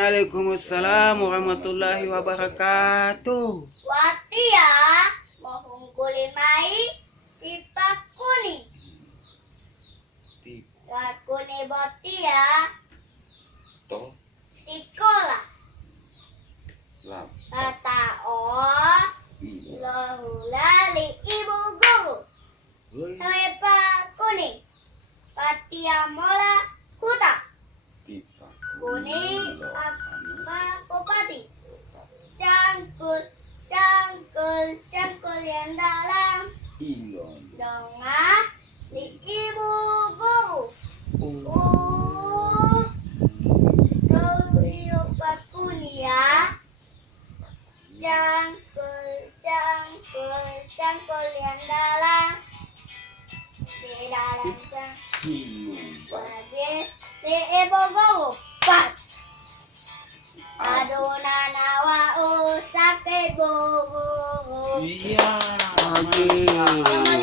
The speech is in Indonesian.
Waalaikumsalam warahmatullahi wabarakatuh. Watia mohungkuli mai tipakuni. Rakuni botia To sekolah. lam Kata lahulali ibu guru. Hepa kuning. Patia mola huta. Kuning apa popati. Cangkul, cangkul, cangkul yang dalam. Ilon Dongah di ibu guru. Kau kunia. Cangkul, cangkul, cangkul yang dalam. Di dalam cangkul. Di ibu guru. Pat. Adunan awak sakit bubu. iya.